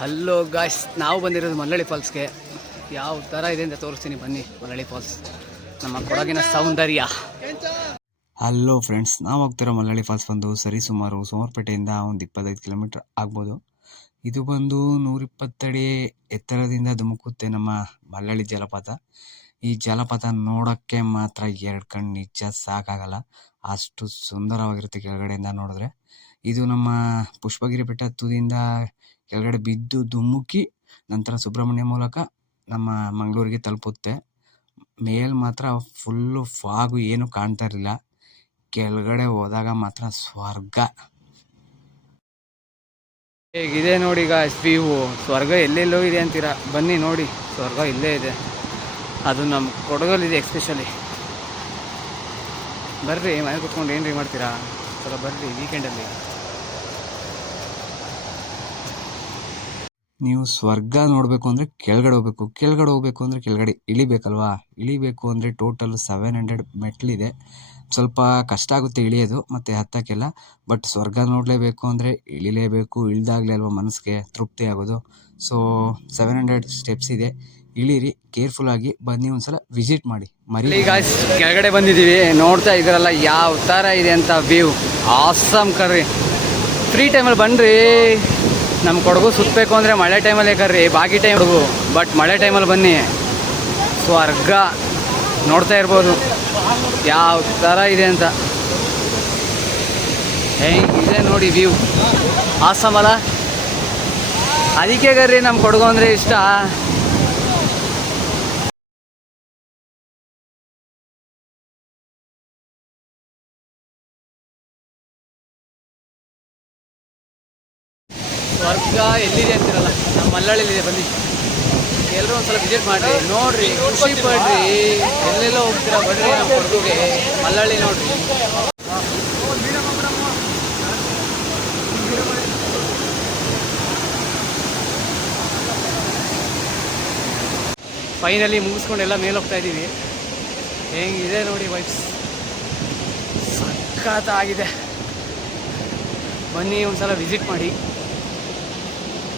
Hello guys ನಾವು ಬಂದಿರೋದು ಮಲ್ಲಳ್ಳಿ ಫಾಲ್ಸ್ಗೆ. ಯಾವ ಥರ ಇದೆ ಅಂತ ತೋರಿಸ್ತೀನಿ. ಬನ್ನಿ ಮಲ್ಲಳ್ಳಿ ಫಾಲ್ಸ್. ನಮ್ಮ ಕೊಡಗಿನ ಸೌಂದರ್ಯ. ಹಲೋ ಫ್ರೆಂಡ್ಸ್ ನಾವು ಹೋಗ್ತಿರೋ ಮಲ್ಲಳ್ಳಿ ಫಾಲ್ಸ್ ಬಂದು ಸರಿ ಸುಮಾರು ಸೋಮವಾರಪೇಟೆಯಿಂದ ಒಂದು ಇಪ್ಪತ್ತೈದು ಕಿಲೋಮೀಟರ್ ಆಗ್ಬೋದು. ಇದು ಬಂದು ನೂರಿಪ್ಪತ್ತಡಿ ಎತ್ತರದಿಂದ ಧುಮುಕುತ್ತೆ ನಮ್ಮ ಮಲ್ಲಳ್ಳಿ ಜಲಪಾತ. ಈ ಜಲಪಾತ ನೋಡೋಕ್ಕೆ ಮಾತ್ರ ಎರಡು ಕಣ್ಣು ನಿಜ ಸಾಕಾಗಲ್ಲ. ಅಷ್ಟು ಸುಂದರವಾಗಿರುತ್ತೆ ಕೆಳಗಡೆಯಿಂದ ನೋಡಿದ್ರೆ. ಇದು ನಮ್ಮ ಪುಷ್ಪಗಿರಿ ಬೆಟ್ಟ ತುದಿಯಿಂದ ಕೆಳಗಡೆ ಬಿದ್ದು ಧುಮುಕಿ ನಂತರ ಸುಬ್ರಹ್ಮಣ್ಯ ಮೂಲಕ ನಮ್ಮ ಮಂಗಳೂರಿಗೆ ತಲುಪುತ್ತೆ. ಮೇಲ್ ಮಾತ್ರ ಫುಲ್ಲು ಫಾಗು ಏನು ಕಾಣ್ತಾ ಇರಲಿಲ್ಲ. ಕೆಳಗಡೆ ಹೋದಾಗ ಮಾತ್ರ ಸ್ವರ್ಗ. ಹೇಗಿದೆ ನೋಡಿ ವ್ಯೂ ಸ್ವರ್ಗ ಎಲ್ಲೆಲ್ಲೋ ಇದೆ ಅಂತೀರಾ? ಬನ್ನಿ ನೋಡಿ. ಸ್ವರ್ಗ ಇಲ್ಲೇ ಇದೆ. ಅದು ನಮ್ಮ ಕೊಡಗಲ್ಲಿದೆ ಎಕ್ಸ್ಪೆಷಲಿ ಬರ್ರಿ ಮನೆ ಕುತ್ಕೊಂಡು ರೀ ಮಾಡ್ತೀರಾ? ಸ್ವಲ್ಪ ಬರ್ರಿ ವೀಕೆಂಡಲ್ಲಿ ನೀವು ಸ್ವರ್ಗ ನೋಡಬೇಕು ಅಂದರೆ ಕೆಳಗಡೆ ಹೋಗ್ಬೇಕು. ಕೆಳಗಡೆ ಹೋಗ್ಬೇಕು ಅಂದರೆ ಕೆಳಗಡೆ ಇಳಿಬೇಕಲ್ವಾ? ಇಳಿಬೇಕು ಅಂದರೆ ಟೋಟಲ್ ಸೆವೆನ್ ಹಂಡ್ರೆಡ್ ಮೆಟ್ಲಿದೆ ಸ್ವಲ್ಪ ಕಷ್ಟ ಆಗುತ್ತೆ ಇಳಿಯೋದು, ಮತ್ತು ಹತ್ತಕ್ಕೆಲ್ಲ. ಬಟ್ ಸ್ವರ್ಗ ನೋಡಲೇಬೇಕು ಅಂದರೆ ಇಳಿಲೇಬೇಕು. ಇಳ್ದಾಗಲೇ ಅಲ್ವಾ ಮನಸ್ಸಿಗೆ ತೃಪ್ತಿ ಆಗೋದು. ಸೊ ಸೆವೆನ್ ಹಂಡ್ರೆಡ್ ಸ್ಟೆಪ್ಸ್ ಇದೆ. ಇಳೀರಿ ಕೇರ್ಫುಲ್ಲಾಗಿ ಬನ್ನಿ ಒಂದ್ಸಲ ವಿಸಿಟ್ ಮಾಡಿ. ಮರಿ ಗಾಯ್ಸ್ ಕೆಳಗಡೆ ಬಂದಿದ್ದೀವಿ. ನೋಡ್ತಾ ಇದ್ರಲ್ಲ ಯಾವ ಥರ ಇದೆ ಅಂತ ವ್ಯೂ ಆಸಮ್ ಕರ್ರಿ. ಫ್ರೀ ಟೈಮಲ್ಲಿ ಬನ್ನಿರಿ ನಮ್ಮ ಕೊಡಗು ಸುತ್ತಬೇಕು ಅಂದರೆ ಮಳೆ ಟೈಮಲ್ಲೇ ಕರ್ರಿ. ಬಾಕಿ ಟೈಮ್ ಕೊಡಗು. ಬಟ್ ಮಳೆ ಟೈಮಲ್ಲಿ ಬನ್ನಿ. ಸ್ವರ್ಗ ನೋಡ್ತಾ ಇರ್ಬೋದು. ಯಾವ ಥರ ಇದೆ ಅಂತ. ಇದೆ ನೋಡಿ ವ್ಯೂ ಅಲ್ಲ. ಅದಕ್ಕೆ ಕರ್ರಿ ನಮ್ಮ ಕೊಡಗು ಅಂದರೆ ಇಷ್ಟ. ಸ್ವರ್ಗ ಎಲ್ಲಿದೆ ಅಂತಿರಲ್ಲ? ನಮ್ಮ ಮಲ್ಲಳ್ಳಿಲಿದೆ ಬನ್ನಿ. ಎಲ್ಲರೂ ಒಂದ್ಸಲ ವಿಸಿಟ್ ಮಾಡಿ ನೋಡ್ರಿ, ಖುಷಿ ಪಡ್ರಿ. ಎಲ್ಲೆಲ್ಲೋ ಹೋಗ್ತೀರಾ ಬಡ್ರಿ ನಮ್ಮ ಕೊಡಗುಗೆ ಮಲ್ಲಳ್ಳಿ ನೋಡ್ರಿ. ಫೈನಲಿ ಮುಗಿಸ್ಕೊಂಡು ಎಲ್ಲ ಮೇಲೆ ಹೋಗ್ತಾ ಇದ್ದೀವಿ ಹೆಂಗಿದೆ ನೋಡಿ ವೈಫ್ಸ್ ಸಖತ್ತಾಗಿದೆ. ಬನ್ನಿ ಒಂದ್ಸಲ ವಿಸಿಟ್ ಮಾಡಿ.